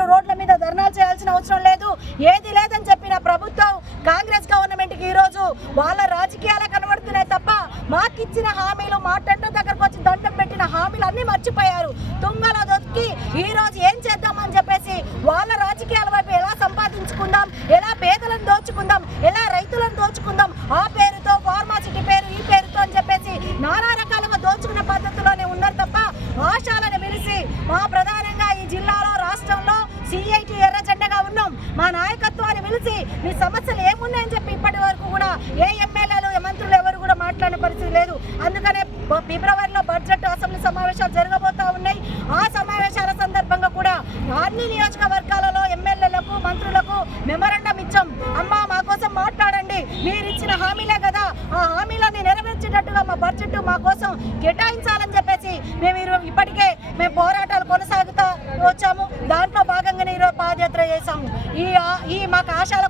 మీరు రోడ్ల మీద ధర్నాలు చేయాల్సిన అవసరం లేదు. ఏది లేదని చెప్పిన ప్రభుత్వం కాంగ్రెస్ గవర్నమెంట్కి ఈరోజు వాళ్ళ రాజకీయాలు కనబడుతున్నాయి తప్ప మాకిచ్చిన హామీలు మా టెండర్ దగ్గరకు వచ్చి దండం పెట్టిన హామీలు అన్నీ మర్చిపోయారు. తుంగలో దొక్కి ఈ రోజు ఏం చేద్దామని చెప్పేసి వాళ్ళ రాజకీయాల వైపు ఎలా సంపాదించుకుందాం ఎలా పేదలను దోచుకుందాం ఎలా రైతులను జెండగా మా నాయకత్వాన్ని పిలిచి మీ సమస్యలు ఏమున్నాయని చెప్పి ఇప్పటి వరకు కూడా ఏ ఎమ్మెల్యేలు మంత్రులు ఎవరు కూడా మాట్లాడిన పరిస్థితి లేదు. అందుకనే ఫిబ్రవరిలో బడ్జెట్ అసెంబ్లీ సమావేశాలు జరగబోతా ఉన్నాయి. ఆ సమావేశాల సందర్భంగా కూడా అన్ని నియోజకవర్గాలలో ఎమ్మెల్యేలకు మంత్రులకు మెమరండం ఇచ్చాం. అమ్మా మా కోసం మాట్లాడండి. మీరు ఇచ్చిన హామీలే కదా. ఆ హామీలని నెరవేర్చేటట్టుగా మా బడ్జెట్ మా కోసం కేటాయించాలని చెప్పేసి మేము ఇప్పటికే మేము పోరాటాలు కొనసాగుతా వచ్చాం. దాంట్లో చేశాము. ఈ ఈ మాకు ఆశాల